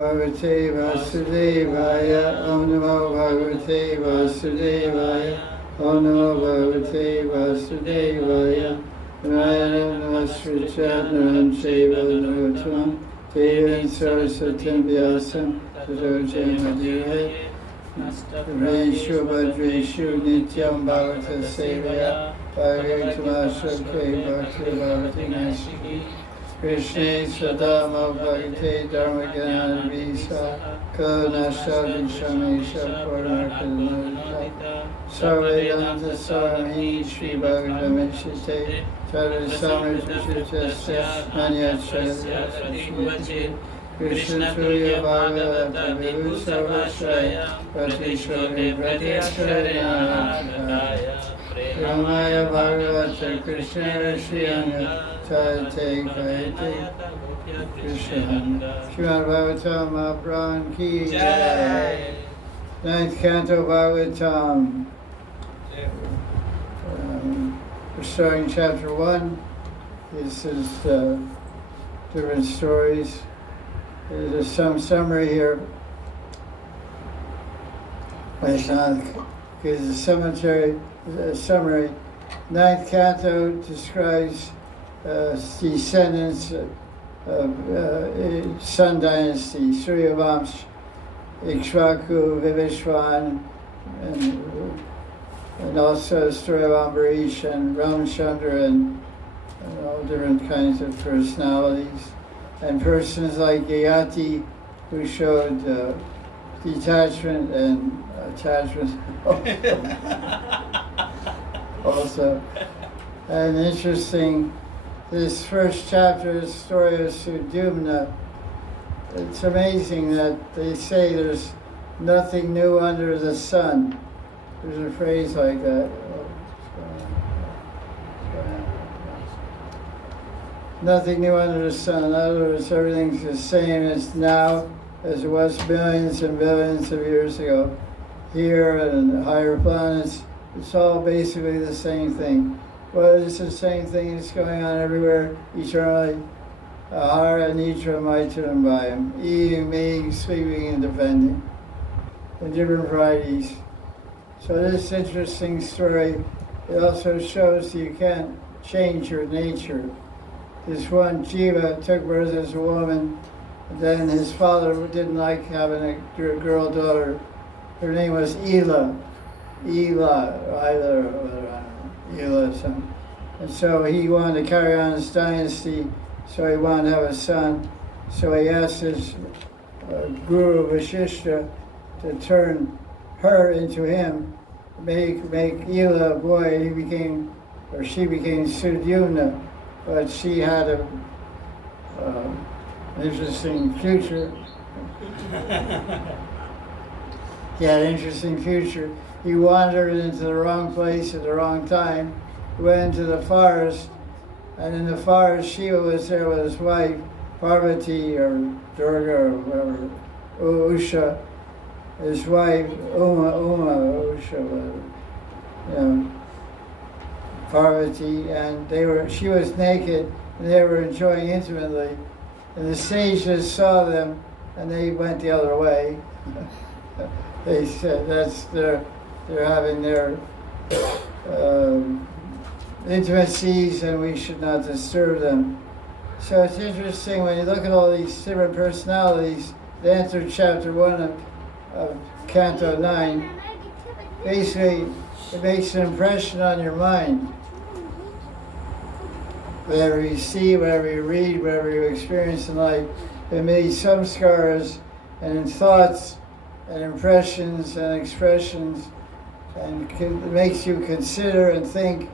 Bhagavate Vasudevaya, Om Namo Bhagavate Vasudevaya, Om Namo Bhagavate Vasudevaya, Narayanam Namaskritya Naram Chaiva Narottamam Devim Saraswatim Vyasam Tato Jayamadihe Reshu Bhadreshu Nityam Bhagavata Sevaya Bhagavatamashakhe Bhakti Bhagavati Nashiki Krishna Sadama Bhagate Dharma Jnana Visa Karuna Shadin Shamesha Purna Kadunarita Sarvedanta Sarami Shri Bhagavatam Shite Tara Samarjita Manya Chaya Krishna Tuya Bhagavata Vivu Sarvashaya Pratishwari Pratishwari Ramaya Bhagavata Krishna Rishiyanga Tate Kayate Krishna Srimad Bhagavatam Maharaj Ki Jai. Ninth Canto Bhagavatam. We're starting chapter 1. This is different stories. There's some summary here. Vaishnava gives a summary. Ninth Canto describes descendants of Sun Dynasty, Suryavamsh, Ikshvaku, Vivishwan, and also the story of Ambarish and Ramchandra and all different kinds of personalities. And persons like Yayati, who showed detachment and attachment also. And interesting, this first chapter is the story of Sudumna. It's amazing that they say there's nothing new under the sun. There's a phrase like that. Nothing new under the sun. In other words, everything's the same as now as it was billions and billions of years ago. Here and higher planets, it's all basically the same thing. Well, it's the same thing that's going on everywhere eternally. Ahara, Nitra, Maitra, and Bhayam. Eating, being, sleeping, and defending. In different varieties. So this interesting story, it also shows you can't change your nature. This one, Jiva, took birth as a woman, and then his father didn't like having a girl daughter. Her name was Ela, Ela, something. And so he wanted to carry on his dynasty, so he wanted to have a son. So he asked his guru, Vashishta, to turn her into him, make Ela a boy. She became Sudyumna. But she had an interesting future. He had an interesting future. He wandered into the wrong place at the wrong time. He went into the forest, and in the forest Shiva was there with his wife, Parvati or Durga or whatever, Usha, his wife, Usha, whatever, Parvati, and she was naked, and they were enjoying intimately. And the sages saw them, and they went the other way. They said they're having their intimacies, and we should not disturb them. So it's interesting when you look at all these different personalities. They entered chapter 1 of Canto 9. Basically, it makes an impression on your mind. Whatever you see, whatever you read, whatever you experience in life, it makes some scars and in thoughts and impressions and expressions, and it makes you consider and think,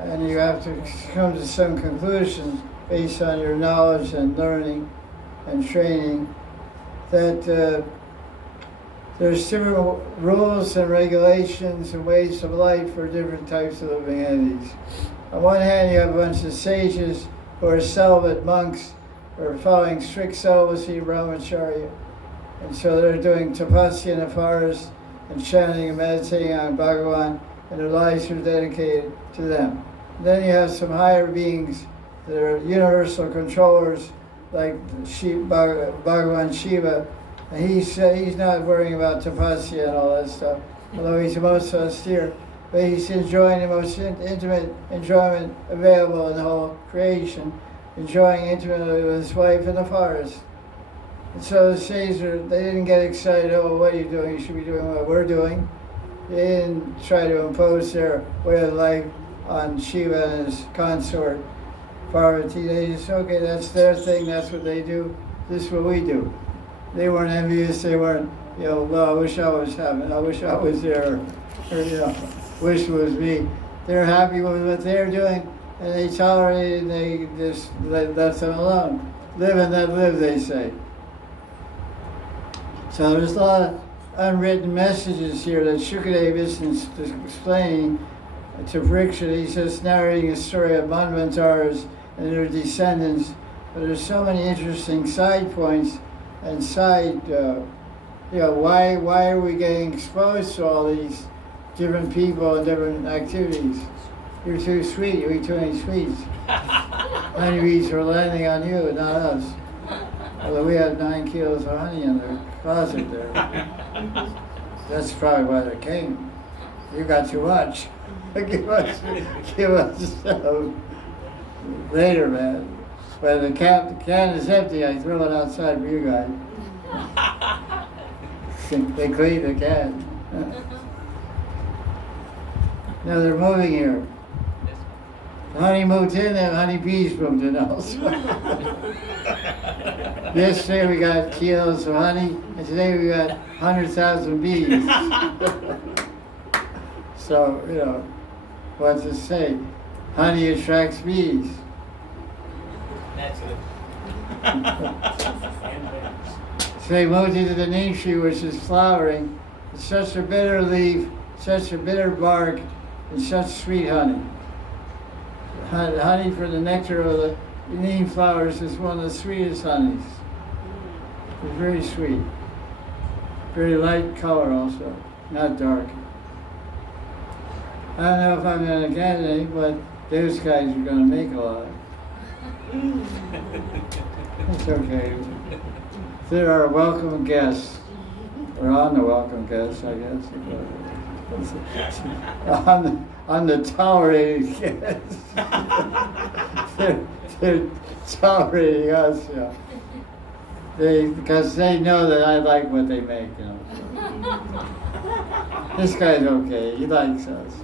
and you have to come to some conclusions based on your knowledge and learning and training, that there's different rules and regulations and ways of life for different types of living entities. On one hand, you have a bunch of sages who are celibate monks who are following strict celibacy, brahmacharya. And so they're doing tapasya in the forest and chanting and meditating on Bhagavan, and their lives are dedicated to them. And then you have some higher beings that are universal controllers like Bhagavan Shiva, and he's not worrying about tapasya and all that stuff, although he's the most austere. But he's enjoying the most intimate enjoyment available in the whole creation, enjoying intimately with his wife in the forest. And so the sages, they didn't get excited, oh, what are you doing? You should be doing what we're doing. They didn't try to impose their way of life on Shiva and his consort, Parvati. They just, okay, that's their thing, that's what they do, this is what we do. They weren't envious, they weren't, well, I wish I was having, I wish I was there, or wish it was me. They're happy with what they're doing, and they tolerate it, and they just let them alone. Live and let live, they say. So there's a lot of unwritten messages here that Shukadeva is explaining to Parikshit. He's just narrating a story of Manvantars and their descendants, but there's so many interesting side points and side, why are we getting exposed to all these different people and different activities? You're too sweet, you eat too many sweets. Honeybees are landing on you, not us. Although we have 9 kilos of honey in the closet there. That's probably why they came. You got too much. give us later, man. When the can is empty, I throw it outside for you guys. They clean the can. Now they're moving here. The honey moved in and honeybees moved in also. Yesterday we got kilos of honey, and today we got 100,000 bees. So, what to say? Honey attracts bees. That's it. So they moved into the neem tree, which is flowering. It's such a bitter leaf, such a bitter bark, and such sweet honey. Honey for the nectar of the neem flowers is one of the sweetest honeys. It's very sweet. Very light color also, not dark. I don't know if I'm going to get any, but those guys are going to make a lot. It's okay. They're our welcome guests. We're on the welcome guests, I guess. on the tolerated guests. they're tolerating us, because they know that I like what they make, This guy's okay. He likes us.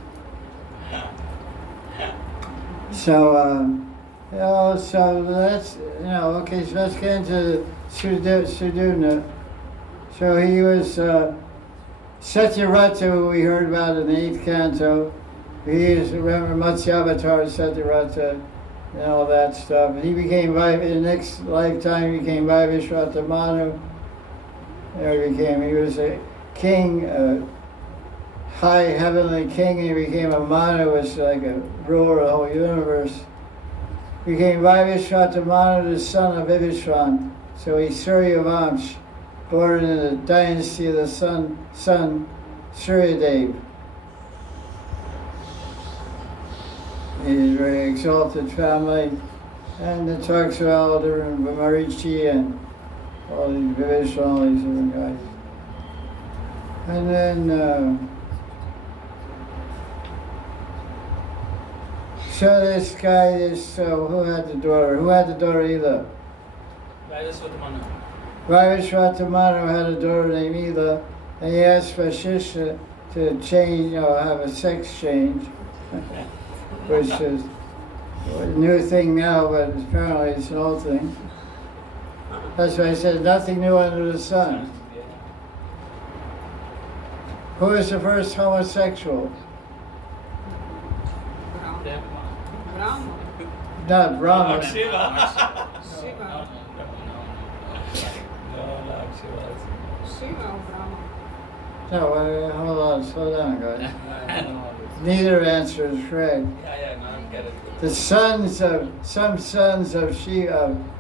So, so that's, okay, so let's get into Suduna. So he was Satyarata, who we heard about in the 8th canto. He is, remember, Matsyavatar Satyarata and all that stuff. And he became, in the next lifetime, he became Vaivashvata Manu. He was a king, high heavenly king, and he became a Manu, was like a ruler of the whole universe. He became Vaivashvata Manu, the son of Vivishwan. So he's Suryavamsh, born in the dynasty of the son Suryadev. He's a very exalted family, and it talks about all different Marichi and all these Vivishwan, all these different guys. And then, so this guy is, who had the daughter? Who had the daughter Ela? Vaivashvata Manu had a daughter named Ela, and he asked Vashishtha to change, have a sex change, which is a new thing now, but apparently it's an old thing. That's why I said nothing new under the sun. Who was the first homosexual? Not Brahma. Shiva. No, hold on, slow down, guys. Neither answer is correct. The sons of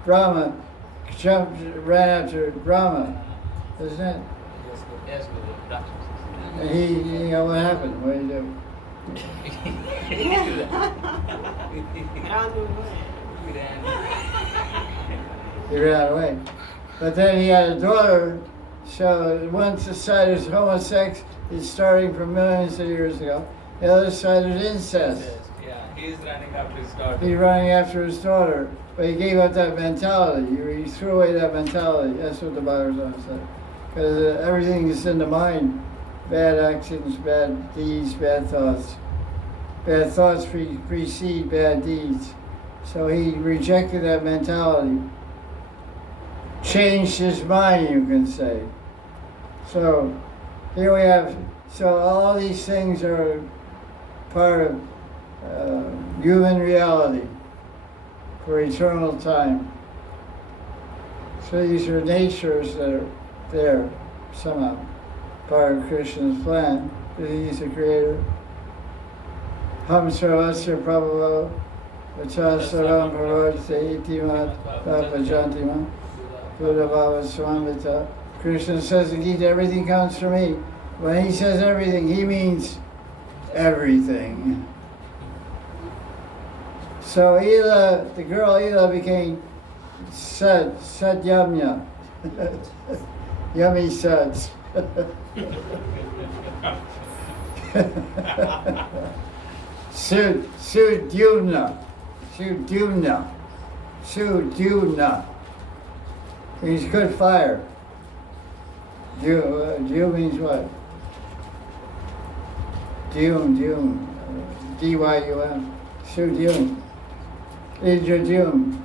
Brahma ran after Brahma, isn't it? Yes, And he, what happened? What did he do? He ran away. But then he had a daughter, so one side is homosex is starting from millions of years ago. The other side is incest. Yeah, he is running after his daughter. He's running after his daughter. But he gave up that mentality. He threw away that mentality. That's what the Bhagavatam said. Because everything is in the mind. Bad actions, bad deeds, bad thoughts. Bad thoughts precede bad deeds. So he rejected that mentality. Changed his mind, you can say. So here we have, so all these things are part of human reality for eternal time. So these are natures that are there somehow, part of Krishna's plan, because he's the creator. Ham sarvasya prabhava vachasaram bhavarte itimat vapajantima buddha bhava swamvita. Krishna says in Gita, everything comes from me. When he says everything, he means everything. So Ela, the girl Ela became Sadyamya. Yummy suds. Sudyumna. Means good fire. Dew means what? Dune. D-Y-U-M. Sudyum. Idradum.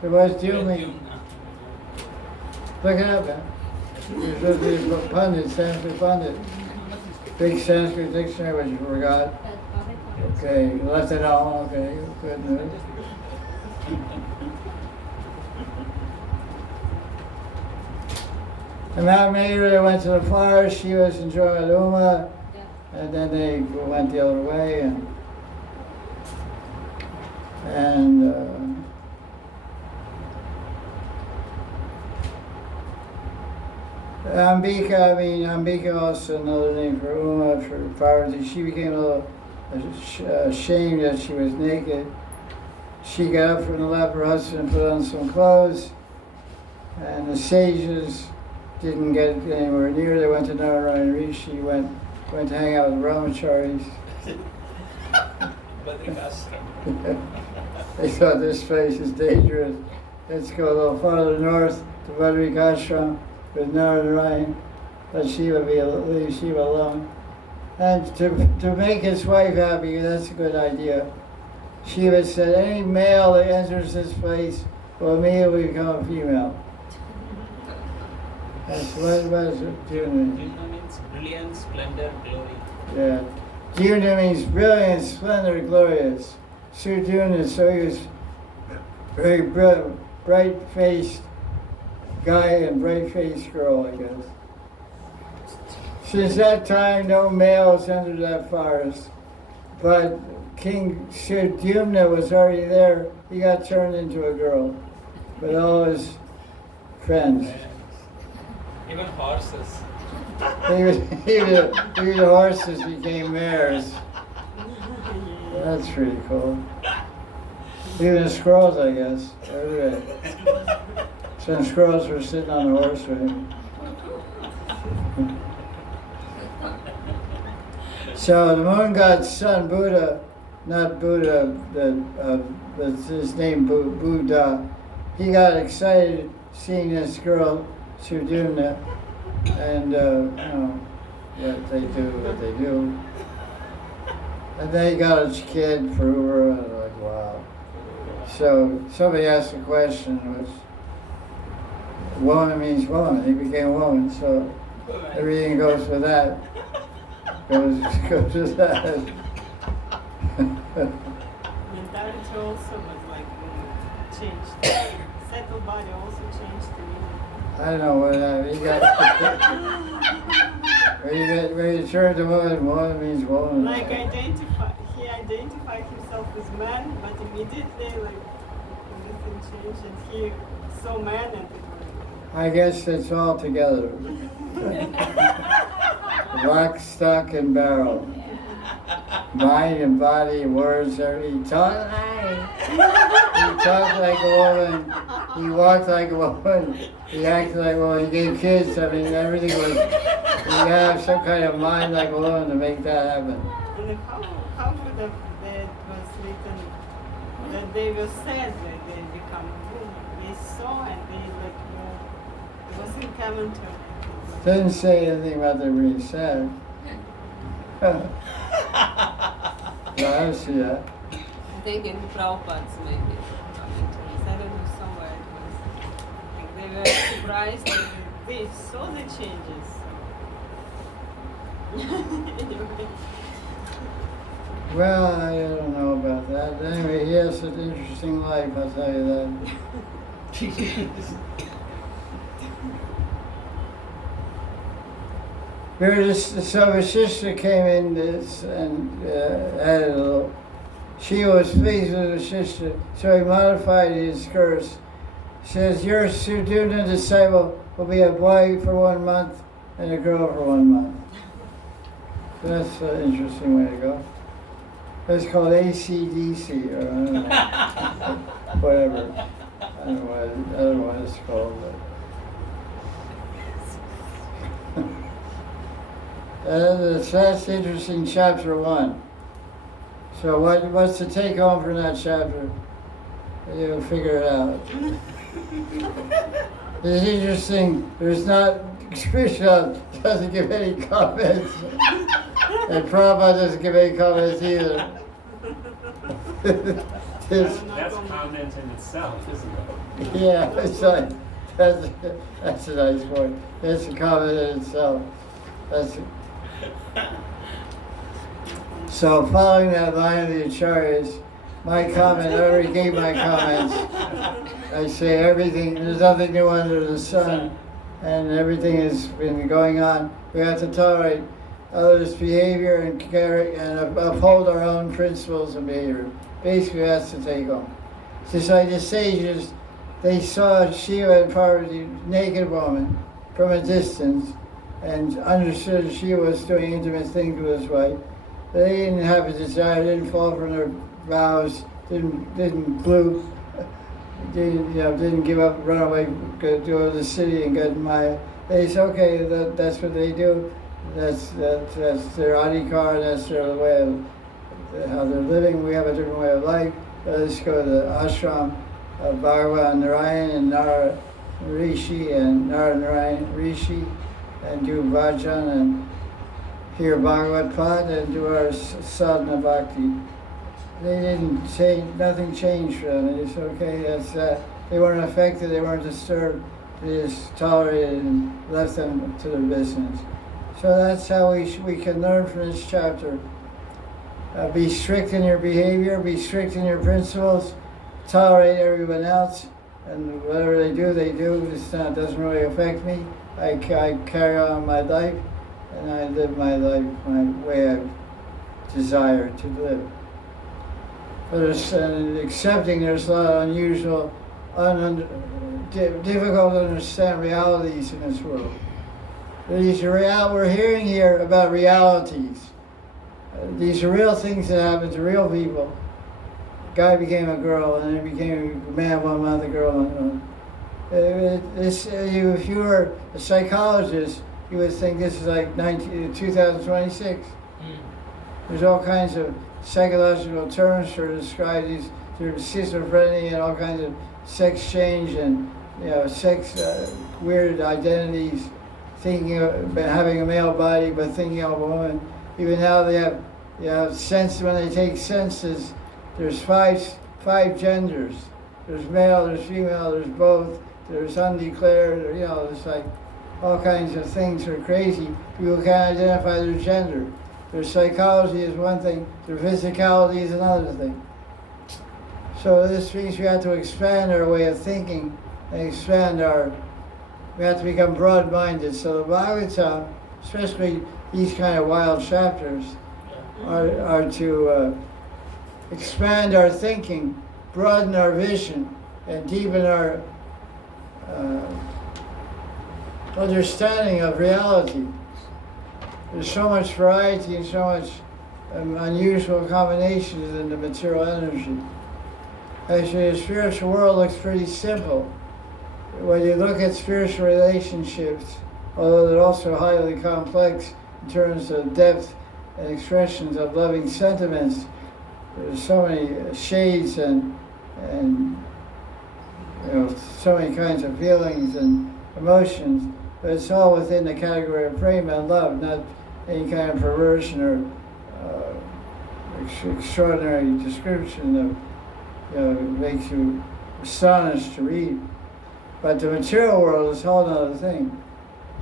So what's Dune mean? Look it up, man. You're supposed to be a pundit, Sanskrit pundit. Big Sanskrit dictionary, which you forgot. Okay, you left it all. Okay, good news. And Mount Mater, they went to the forest. She was enjoying Uma, and then they went the other way. And Ambika also another name for Uma, for Parvati. She became a little ashamed that she was naked. She got up from the lap of her husband and put on some clothes. And the sages didn't get anywhere near. They went to Narayana Rishi. Went to hang out with brahmacharis. They thought this place is dangerous. Let's go a little farther north to Badrikashram with Narayana. Let Shiva leave Shiva alone. And to make his wife happy, that's a good idea. Shiva said, any male that enters this place will immediately become a female. That's what is it? Juna means brilliance, splendor, glory. Yeah. Juna means brilliant, splendor, glorious. Sujuna, so he was very brilliant, bright-faced guy and bright-faced girl, I guess. Since that time, no males entered that forest. But King Sudyumna was already there. He got turned into a girl with all his friends. Even horses. Even the horses became mares. That's pretty cool. Even the squirrels, I guess. Right. Some squirrels were sitting on the horse with him. So the moon god's son, Buddha, not Buddha, that's his name, Buddha, he got excited seeing this girl, Sudyumna, and what they do. And they got a kid for her, and I'm like, wow. So somebody asked the question, was, woman means woman, he became a woman, so everything goes with that. Goes with that. Mentality also was like changed. Subtle body also changed to me. I don't know what he got. when you turn to woman means woman. Like he identified himself as man, but immediately like everything changed and he saw man and it was. I guess it's all together. Lock, stock, and barrel. Mind and body, words, he talked like a woman. He walked like a woman. He acted like a woman. He gave kids. I mean, everything was. You have some kind of mind like a woman to make that happen. And how would have that was written that they were sad that they become a woman? They saw and they like it wasn't commentary. Didn't say anything about them being sad. No, I don't see that. I think in Prabhupada's maybe commentaries. I don't know, somewhere it was. Like they were surprised that they saw the changes. Anyway. Well, I don't know about that. Anyway, he has an interesting life, I'll tell you that. So a sister came in this and had a little. She was pleased with her sister, so he modified his curse. Says, your student disciple will be a boy for 1 month and a girl for 1 month. So that's an interesting way to go. It's called ACDC, or I don't know, whatever. I don't know what it's called. But that's interesting, chapter 1. So what's the take home from that chapter? You'll figure it out. It's interesting. There's not, Krishna doesn't give any comments. And Prabhupada doesn't give any comments either. That's a comment in itself, isn't it? Yeah, it's like, that's a nice point. That's a comment in itself. So following that line of the Acharyas, my comment, I already gave my comments. I say everything, there's nothing new under the sun, and everything has been going on. We have to tolerate others' behavior and uphold our own principles and behavior. Basically, that's the take home. Just like the sages, they saw Shiva and Parvati, naked woman, from a distance, and understood Shiva was doing intimate things with his wife. They didn't have a desire, didn't fall from their vows, didn't glue, didn't give up, run away, go to the city and get Maya. They said, okay, that's what they do. That's their adhikar, that's their way of how they're living. We have a different way of life. Let's go to the ashram of Bhagavan Narayan and Nara Rishi and Nara Narayan Rishi and do bhajan and hear Bhagavad Pad and do our sadhana bhakti. They didn't change, nothing changed for them. They said, okay, that's that. They weren't affected, they weren't disturbed. They just tolerated and left them to their business. So that's how we can learn from this chapter. Be strict in your behavior, be strict in your principles, tolerate everyone else, and whatever they do, it doesn't really affect me. I carry on my life, and I live my life my way I desire to live. But accepting there's a lot of unusual, difficult to understand realities in this world. These are we're hearing here about realities. These are real things that happen to real people. A guy became a girl, and then became a man 1 month, a girl 1 month. If you were a psychologist, you would think this is like 2026. There's all kinds of psychological terms for describe these. There's schizophrenia and all kinds of sex change and sex weird identities, thinking of having a male body but thinking of a woman. Even now they have sense when they take census. There's five genders. There's male, there's female, there's both. There's undeclared. There's like all kinds of things that are crazy. People can't identify their gender. Their psychology is one thing. Their physicality is another thing. So this means we have to expand our way of thinking and we have to become broad-minded. So the Bhagavatam, especially these kind of wild chapters, are to expand our thinking, broaden our vision, and deepen our understanding of reality. There's so much variety and so much unusual combinations in the material energy. Actually, the spiritual world looks pretty simple. when you look at spiritual relationships, although they're also highly complex in terms of depth and expressions of loving sentiments, there's so many shades and so many kinds of feelings and emotions, but it's all within the category of prema and love, not any kind of perversion or extraordinary description of makes you astonished to read. But the material world is a whole other thing.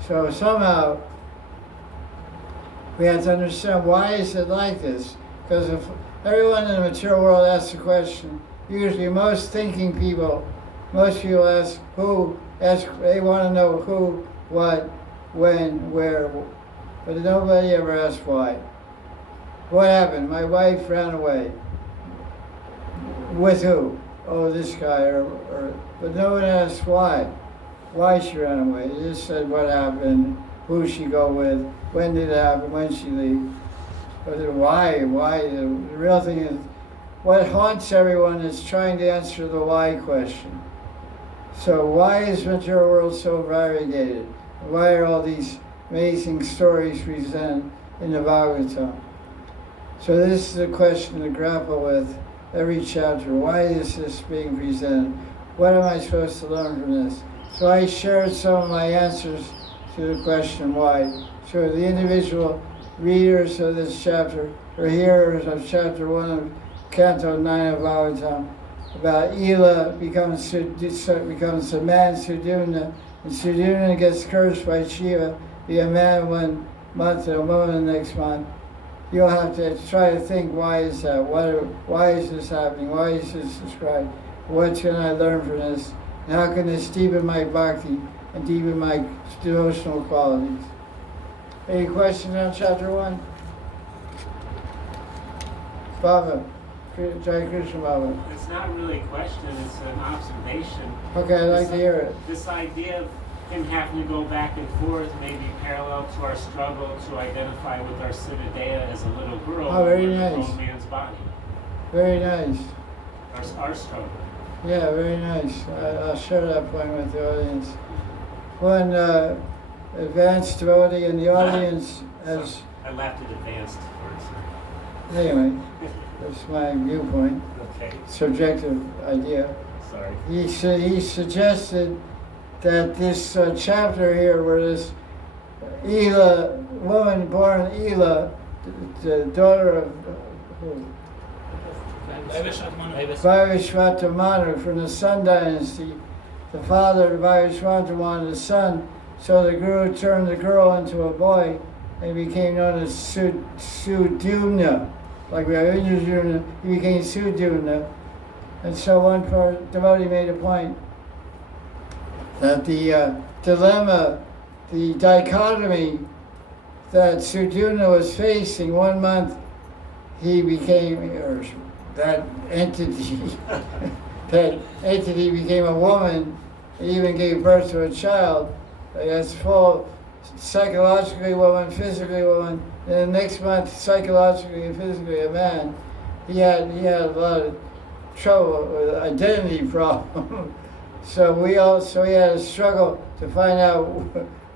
So somehow we have to understand, why is it like this? Because if everyone in the material world asks the question, usually most thinking people, most people ask they want to know who, what, when, where, but nobody ever asks why. What happened? My wife ran away. With who? Oh, this guy, but no one asked why. Why she ran away. They just said what happened, who she go with, when did it happen, when she leave. But why? The real thing is, what haunts everyone is trying to answer the why question. So why is material world so variegated? Why are all these amazing stories presented in the Bhagavatam? So this is a question to grapple with every chapter. Why is this being presented? What am I supposed to learn from this? So I shared some of my answers to the question why. So the individual readers of this chapter, or hearers of chapter 1 of Canto 9 of Bhagavatam, about Ila becomes a man, Sudumna, and Sudumna gets cursed by Shiva, be a man 1 month and a woman the next month. You'll have to try to think, why is that? Why is this happening? Why is this described? What can I learn from this? And how can this deepen my bhakti and deepen my devotional qualities? Any questions on chapter 1? Baba, Jai Krishna Baba. It's not really a question, it's an observation. Okay, I'd like to hear it. This idea of him having to go back and forth may be parallel to our struggle to identify with our Siddhadeva as a little girl very in a nice. grown man's body. Very nice. Our struggle. Yeah, very nice. I'll share that point with the audience. One advanced devotee in the audience has... I left it advanced words. Anyway, that's my viewpoint. Okay. Subjective idea. Sorry. He suggested that this chapter here, where this Ila, woman born Ila, the daughter of Vaivashvata Manu from the Sun dynasty, the father of Vaivashvata wanted a son, so the Guru turned the girl into a boy and became known as Sudumna. Like we have Indradumna, he became Sudumna. And so one devotee made a point that the dilemma, the dichotomy that Sudumna was facing, 1 month he became, or that entity became a woman, even gave birth to a child. That's full, psychologically woman, physically woman. And the next month, psychologically and physically a man. He had a lot of trouble with identity problem. So he had a struggle to find out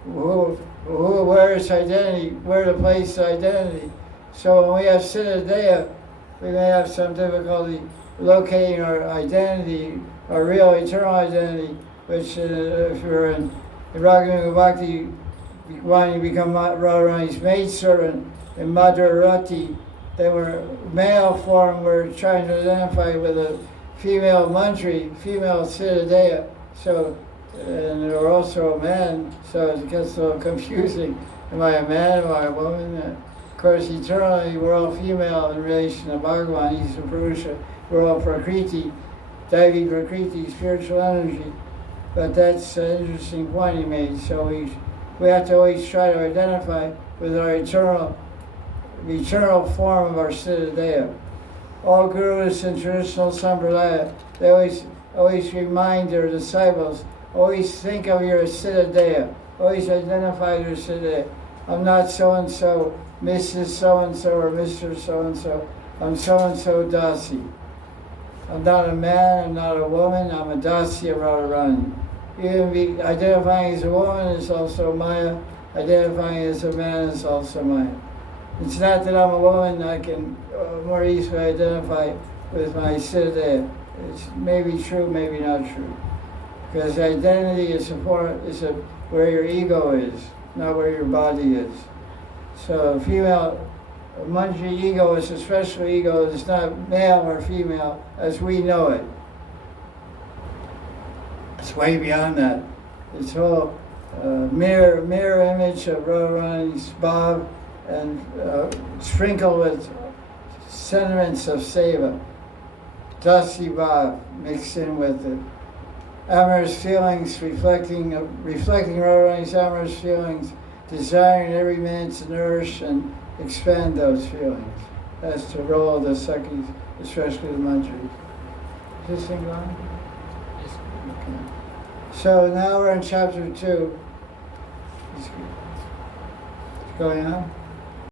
where his identity, where to place the identity. So when we have Siddhadeva, we may have some difficulty locating our identity, our real eternal identity, which if you're in Raganuga Bhakti, wanting to become Radharani's maidservant, in Madhurati, they were male form, were trying to identify with a female mantri, female Siddhadeva. So, and they were also a man, so it gets a little confusing. Am I a man? Am I a woman? Of course, eternally, we're all female in relation to Bhagavan. He's a Purusha. We're all Prakriti, Daivi Prakriti, spiritual energy. But that's an interesting point he made. So we have to always try to identify with our eternal form of our Siddhadeva. All gurus in traditional sampradaya, they always remind their disciples, always think of your Siddhadeva, always identify your Siddhadeva. I'm not so-and-so, Mrs. so-and-so or Mr. so-and-so. I'm so-and-so Dasi. I'm not a man, I'm not a woman, I'm a Dasi of Radharani. Even be identifying as a woman is also Maya. Identifying as a man is also Maya. It's not that I'm a woman, I can more easily identify with my Siddha. It's maybe true, maybe not true. Because identity is where your ego is, not where your body is. So female, Manjari ego is a special ego. It's not male or female as we know it. It's way beyond that. It's all mirror image of Radharani's bhav and sprinkled with sentiments of seva. Dasi bhav mixed in with it. Amorous feelings, reflecting Radharani's amorous feelings, desiring every man to nourish and expand those feelings. That's the role of the Sakhis, especially the Manjaris. Is this thing going? Yes. Okay. So now we're in chapter 2. It's going on?